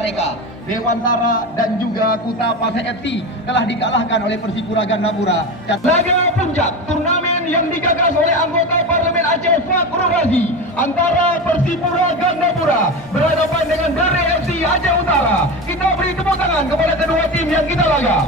mereka. Dewantara dan juga Kuta Pasai FC telah dikalahkan oleh Persipura Gandapura. Laga puncak turnamen yang digagas oleh anggota Parlemen Aceh Fakrul Razi antara Persipura Gandapura berhadapan dengan Dere FC Aceh Utara. Kita beri tepuk tangan kepada kedua tim yang kita laga.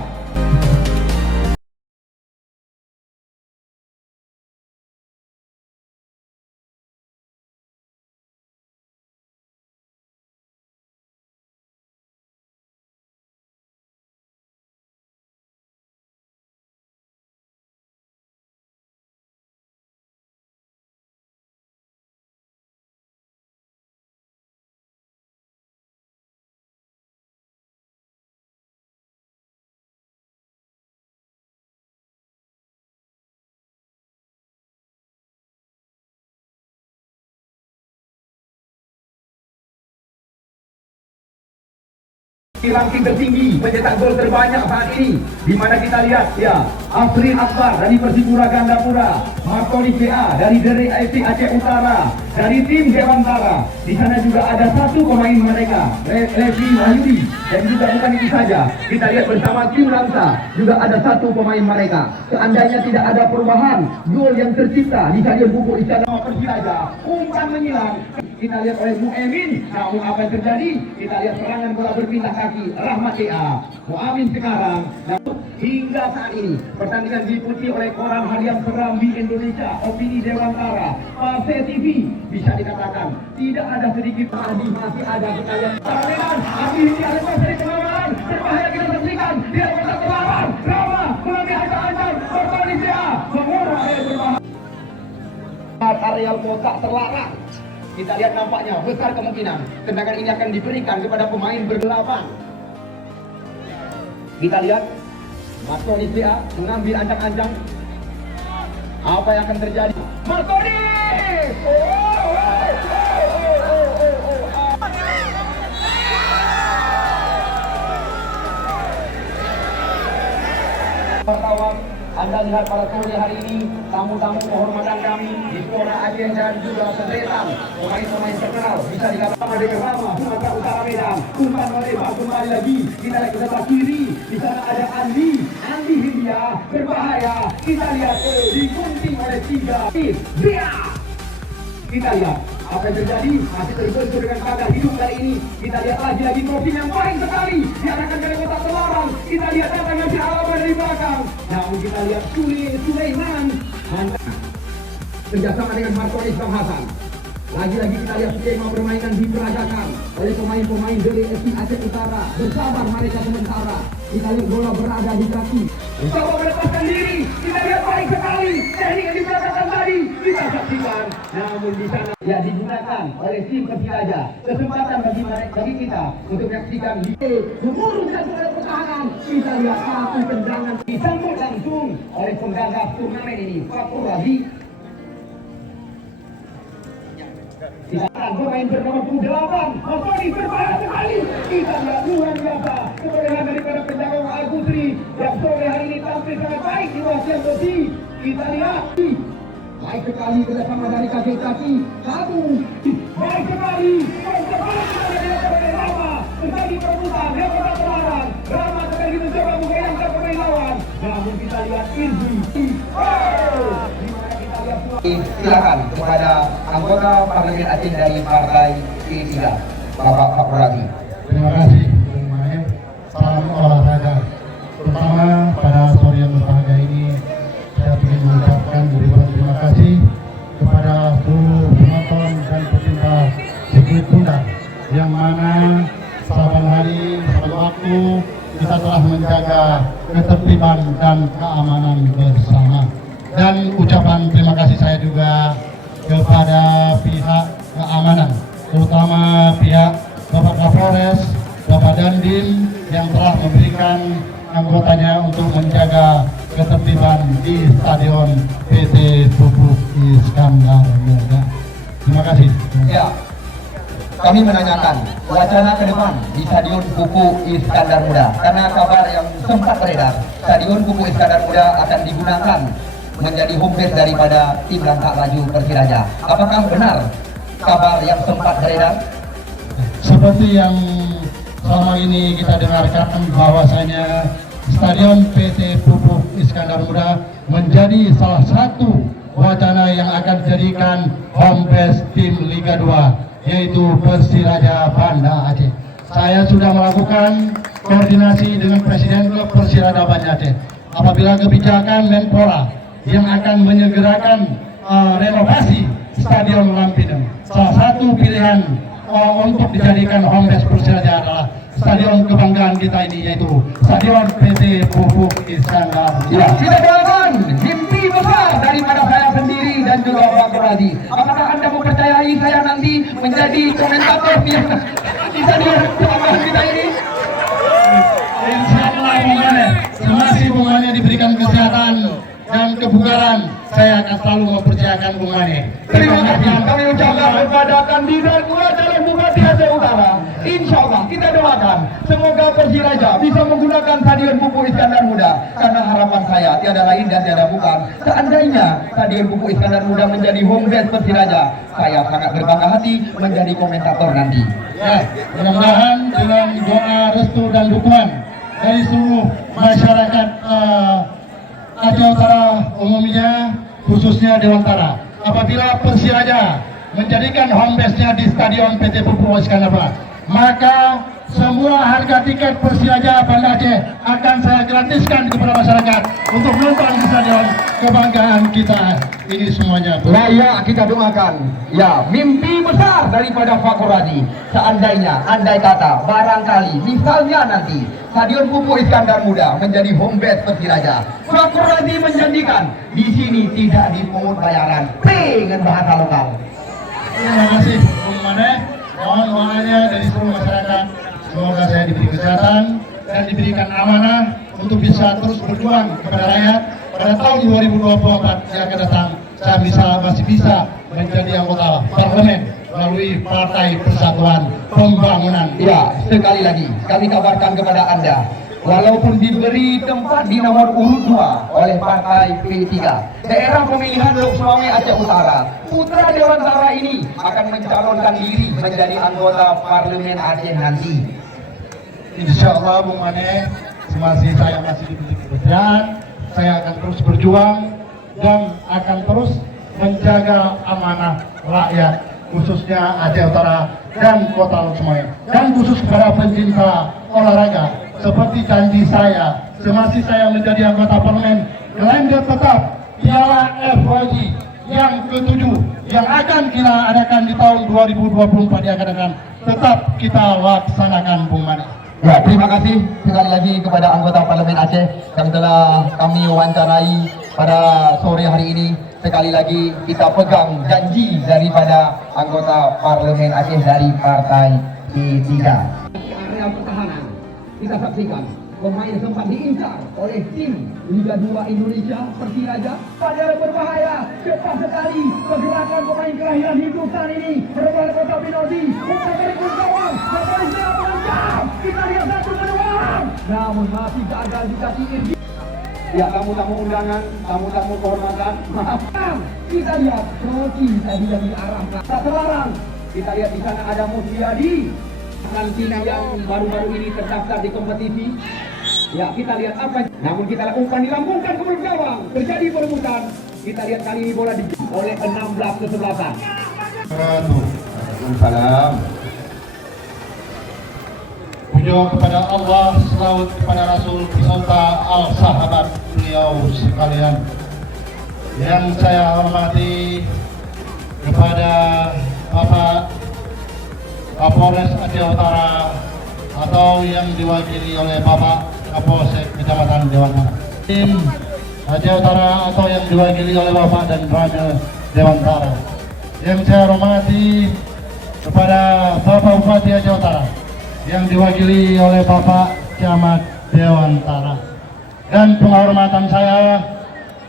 Ranking tertinggi mencetak gol terbanyak saat ini, di mana kita lihat ya Afrin Akbar dari Persipura Gandapura, Martoni PA dari Dere FC Aceh Utara, dari tim Dewantara. Di sana juga ada satu pemain mereka, Levi Wahyudi, dan juga bukan itu saja. Kita lihat bersama tim Langsa juga ada satu pemain mereka. Seandainya tidak ada perubahan gol yang tercipta di Stadion Pupuk Iskandar Persiraja, umpan menyilang. Kita lihat oleh Mu'emin, namun apa yang terjadi? Kita lihat serangan bola berpindah kaki Rahmat EA. Mu'amin sekarang, namun hingga saat ini pertandingan diikuti oleh koran harian Serambi Indonesia, Opini Dewantara, Pasai TV. Bisa dikatakan tidak ada sedikit tadi masih ada. Kita lihat permainan Adi ini ada dari pengamalan berbahaya, kita saksikan dia kotak terlarang. Rama mengambil ancam-ancam Martoni PA mengurang air berbahaya. Areal kotak terlarang. Kita lihat nampaknya besar kemungkinan tendangan ini akan diberikan kepada pemain berdelapan. Kita lihat Martoni PA mengambil ancang-ancang. Apa yang akan terjadi? Martoni! Wartawan, Anda lihat pada sore hari ini tamu-tamu kehormatan kami di Istora Aceh dan juga sederetan pemain-pemain terkenal. Bisa dikatakan Merdeka Rama, Sumatera Utara Medan, umpan melebar kembali lagi. Kita lihat ke sebelah kiri, di sana ada Andi Hindia berbahaya. Kita lihat digunting oleh 3 dia. Kita lihat apa yang terjadi, masih terbentur dengan pagar hidup kali ini. Kita lihat lagi profil yang paling sekali diarahkan dari kotak terlarang. Kita lihat datang dari alamat dari belakang. Namun kita lihat Sulaiman kerjasama dengan Martoni Bang Hasan. Lagi-lagi kita lihat skema permainan diperagakan oleh pemain-pemain dari FC Aceh Utara. Bersabar mereka sementara. Kita lihat bola berada di kaki. Mencoba melepaskan diri. Kita lihat baik sekali teknik yang diperagakan tadi. Kita saksikan. Namun di sana ya digunakan oleh tim Persiraja. Kesempatan bagi kita untuk menyaksikan mengurungkan oleh pertahanan. Kita lihat satu tendangan disambut langsung oleh penggagas turnamen ini, Fakrul Razi. Silakan pemain bernomor 28 Martoni berbahaya sekali. Kita lihat luar biasa kebolehan daripada penjaga Agusri yang sore hari ini tampil sangat baik di Wasian Bosi. Kita lihat baik sekali kerjasama dari kaki satu baik sekali dari Rama menjadi perebutan yang kotak terlarang. Rama sekali mencoba mengoyangkan pemain lawan, namun kita lihat Irzi. Silakan kepada anggota Parlemen Aceh dari Partai P3, Bapak Fakrul Razi. Terima kasih. Salam olahraga. Pertama pada sore yang berbahagia ini saya ingin mengucapkan ribuan terima kasih kepada seluruh penonton dan pecinta sirkuit Tunda, yang mana saban hari pada waktu kita telah menjaga ketertiban dan keamanan bersama. Dan ucapan terima kasih saya juga kepada pihak keamanan, terutama pihak Bapak Kapolres, Bapak Dandim yang telah memberikan anggotanya untuk menjaga ketertiban di Stadion PT Pupuk Iskandar Muda. Terima kasih. Ya, kami menanyakan wacana ke depan di Stadion Pupuk Iskandar Muda, karena kabar yang sempat beredar, Stadion Pupuk Iskandar Muda akan digunakan menjadi home base daripada tim Langkah Laju Persiraja. Apakah benar kabar yang sempat beredar? Seperti yang selama ini kita dengarkan bahwasanya Stadion PT Pupuk Iskandar Muda menjadi salah satu wacana yang akan dijadikan home base tim Liga 2, yaitu Persiraja Banda Aceh. Saya sudah melakukan koordinasi dengan Presiden Klub Persiraja Banda Aceh. Apabila kebijakan Menpora yang akan menyegerakan renovasi Stadion Lampinem, salah satu pilihan untuk dijadikan home base Persiraja adalah stadion kebanggaan kita ini, yaitu Stadion PT Pupuk Iskandar. Ya, kita doakan mimpi besar daripada saya sendiri dan juga Pak Koradi. Apakah Anda mempercayai saya nanti menjadi komentator di stadion kebanggaan kita ini? Insyaallah semasi Bung Mane diberikan kesehatan dan kebugaran, saya akan selalu mempercayakan Bung Mane. Terima kasih kami ucapkan kepada kandidat dua calon bupati Aceh Utara. Insya Allah kita doakan semoga Persiraja bisa menggunakan Stadion Pupuk Iskandar Muda, karena harapan saya tiada lain dan tiada bukan, seandainya Stadion Pupuk Iskandar Muda menjadi home base Persiraja, saya sangat berbangga hati menjadi komentator nanti. Ya, mudah-mudahan dengan doa restu dan dukungan dari seluruh masyarakat Aceh Utara umumnya, khususnya Dewantara, apabila Persiraja menjadikan home base-nya di Stadion PT Pupuk Iskandar Muda, maka semua harga tiket Persiraja Banda Aceh akan saya gratiskan kepada masyarakat untuk menonton di stadion kebanggaan kita ini semuanya. Layak kita doakan, ya, mimpi besar daripada Pak Koradi. Seandainya, andai kata, barangkali, misalnya nanti Stadion Pupuk Iskandar Muda menjadi home base Persiraja, Pak Koradi menjanjikan di sini tidak dipungut bayaran dengan bahasa lokal. Terima kasih Bung Mane. Mohon doanya dari seluruh masyarakat. Semoga saya diberi kesehatan dan diberikan amanah untuk bisa terus berjuang kepada rakyat pada tahun 2024 yang akan datang. Saya masih bisa menjadi anggota parlemen melalui Partai Persatuan Pembangunan. Ya, sekali lagi kami kabarkan kepada Anda, walaupun diberi tempat di nomor urut 2 oleh Partai P3, daerah pemilihan Lok Suame Aceh Utara, putra Dewantara ini akan mencalonkan diri menjadi anggota parlemen Aceh nanti. Insya Allah Bung Mane, semasa saya masih diberi kepercayaan, saya akan terus berjuang dan akan terus menjaga amanah rakyat, khususnya Aceh Utara dan Kota Lok Suame, dan khusus kepada pencinta olahraga. Seperti janji saya, semasa saya menjadi anggota parlemen, Kalender tetap Piala FYG yang ke-7 yang akan kita adakan di tahun 2024 yang akan datang, tetap kita laksanakan Bung Mane. Ya, terima kasih sekali lagi kepada anggota Parlemen Aceh yang telah kami wawancarai pada sore hari ini. Sekali lagi kita pegang janji daripada anggota Parlemen Aceh dari Partai P3. Area pertahanan kita saksikan pemain sempat diincar oleh tim Liga 2 Indonesia Persiraja. Pada berbahaya, cepat sekali pergerakan pemain kelahiran Hindustan ini. Berbalik Kota Binodi, umpan dari gawang, Malaysia menangkap. Kita lihat satu peluang, namun masih gagal dikasih. Ya, tamu-tamu undangan, tamu-tamu kehormatan, maafkan. Kita lihat Rocky tadi yang diarahkan. Tak terlarang. Kita lihat di sana ada Musliadi, nanti yang baru-baru ini terdaftar di kompetisi. Ya, kita lihat apa. Namun kita lihat umpan dilambungkan ke belakang gawang. Terjadi perebutan. Kita lihat kali ini bola oleh 16 kesebelasan. Waalaikumsalam. Puja kepada Allah, selawat kepada Rasul beserta al-sahabat beliau sekalian. Yang saya hormati kepada Bapak Kapolres Aceh Utara atau yang diwakili oleh Bapak Kapolsek Kecamatan Dewantara. Tim Aceh Utara atau yang diwakili oleh Bapak dan Ramil Dewantara. Yang saya hormati kepada Bapak Bupati Aceh Utara yang diwakili oleh Bapak Camat Dewantara. Dan penghormatan saya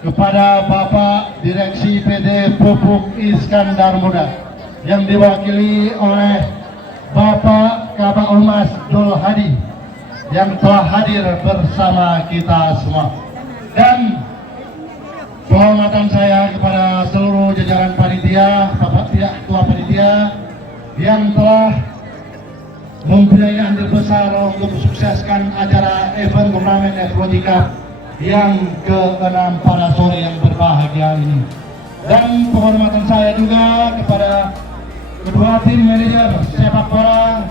kepada Bapak Direksi PT Pupuk Iskandar Muda yang diwakili oleh Bapak Kabak Humas Dul Hadi yang telah hadir bersama kita semua. Dan penghormatan saya kepada seluruh jajaran panitia, Bapak Ketua Panitia yang telah pembiayaan yang besar untuk mensukseskan acara event turnamen F20 Cup yang ke-6 pada sore yang berbahagia ini. Dan penghormatan saya juga kepada kedua tim manajer sepak bola,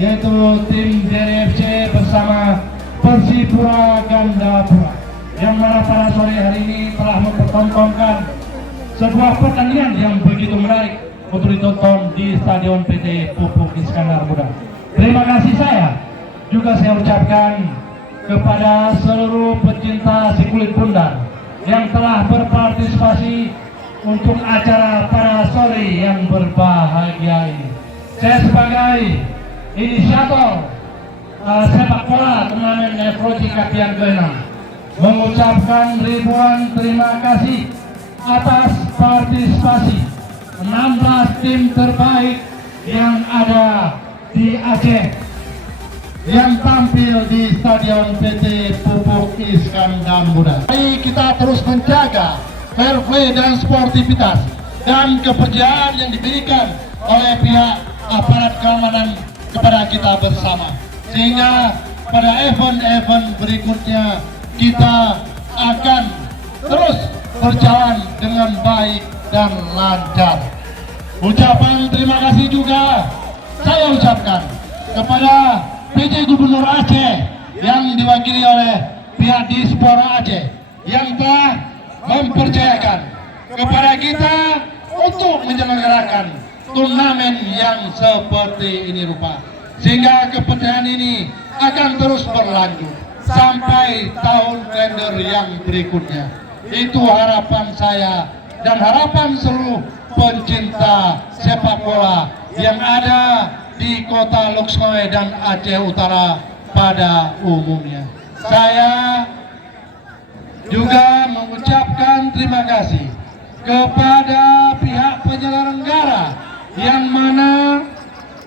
yaitu tim DRFC bersama Persipura Gandapura, yang mana pada sore hari ini telah mempertontonkan sebuah pertandingan yang begitu menarik untuk ditonton di Stadion PT Pupuk Iskandar Muda. Terima kasih juga saya ucapkan kepada seluruh pecinta si kulit bundar yang telah berpartisipasi untuk acara pada sore yang berbahagia ini. Saya sebagai inisiator sepak bola turnamen F20 Cup yang ke-6 mengucapkan ribuan terima kasih atas partisipasi 16 tim terbaik yang ada di Aceh yang tampil di Stadion PT Pupuk Iskandar Muda. Mari kita terus menjaga fair play dan sportivitas dan kepercayaan yang diberikan oleh pihak aparat keamanan kepada kita bersama, sehingga pada event-event berikutnya kita akan terus berjalan dengan baik dan lancar. Ucapan terima kasih juga saya ucapkan kepada PJ Gubernur Aceh yang diwakili oleh pihak Dispora Aceh yang telah mempercayakan kepada kita untuk menyelenggarakan turnamen yang seperti ini rupa, sehingga kepercayaan ini akan terus berlanjut sampai tahun kalender yang berikutnya. Itu harapan saya dan harapan seluruh pencinta sepak bola yang ada di kota Lukskoe dan Aceh Utara pada umumnya. Saya juga mengucapkan terima kasih kepada pihak penyelenggara yang mana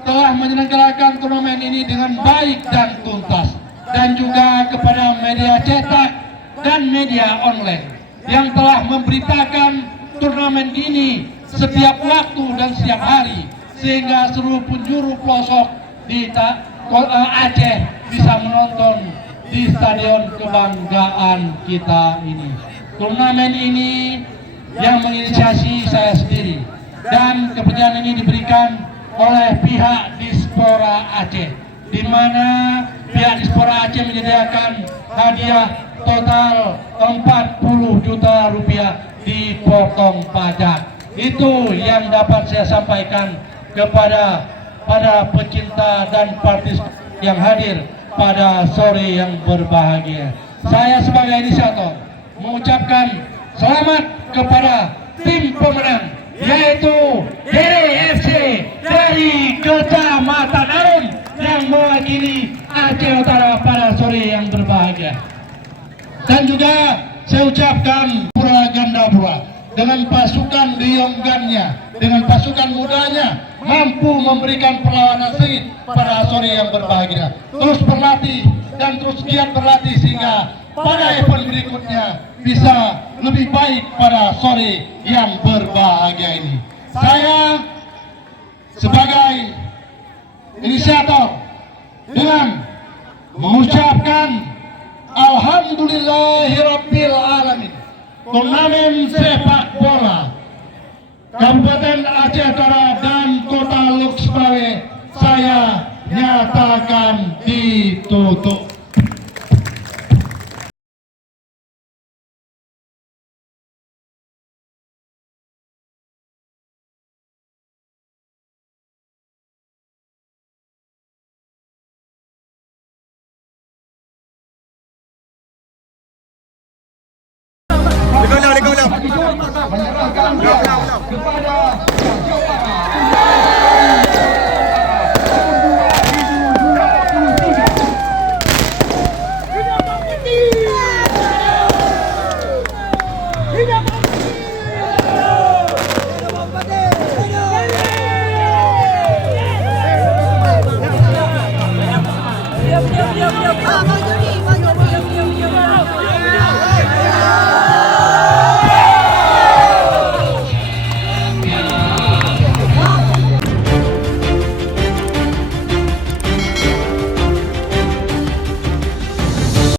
telah menyelenggarakan turnamen ini dengan baik dan tuntas, dan juga kepada media cetak dan media online yang telah memberitakan turnamen ini setiap waktu dan setiap hari, sehingga seluruh penjuru pelosok di Aceh bisa menonton di stadion kebanggaan kita ini. Turnamen ini yang menginisiasi saya sendiri, dan kepercayaan ini diberikan oleh pihak Dispora Aceh, di mana pihak Dispora Aceh menyediakan hadiah total 40 juta rupiah dipotong pajak. Itu yang dapat saya sampaikan kepada para pecinta dan partisipasi yang hadir pada sore yang berbahagia. Saya sebagai inisiator mengucapkan selamat kepada tim pemenang, yaitu DRFC dari Kecamatan Arun yang mewakili Aceh Utara pada sore yang berbahagia. Dan juga saya ucapkan Pura Gandapura dengan pasukan Dionggannya, dengan pasukan mudanya, mampu memberikan perlawanan sengit pada sore yang berbahagia. Terus berlatih dan terus giat berlatih sehingga pada event berikutnya bisa lebih baik pada sore yang berbahagia ini. Saya sebagai inisiator dengan mengucapkan Alhamdulillahirabbil alamin, turnamen sepak bola Kabupaten Aceh Utara dan Kota Lukskoe saya nyatakan ditutup.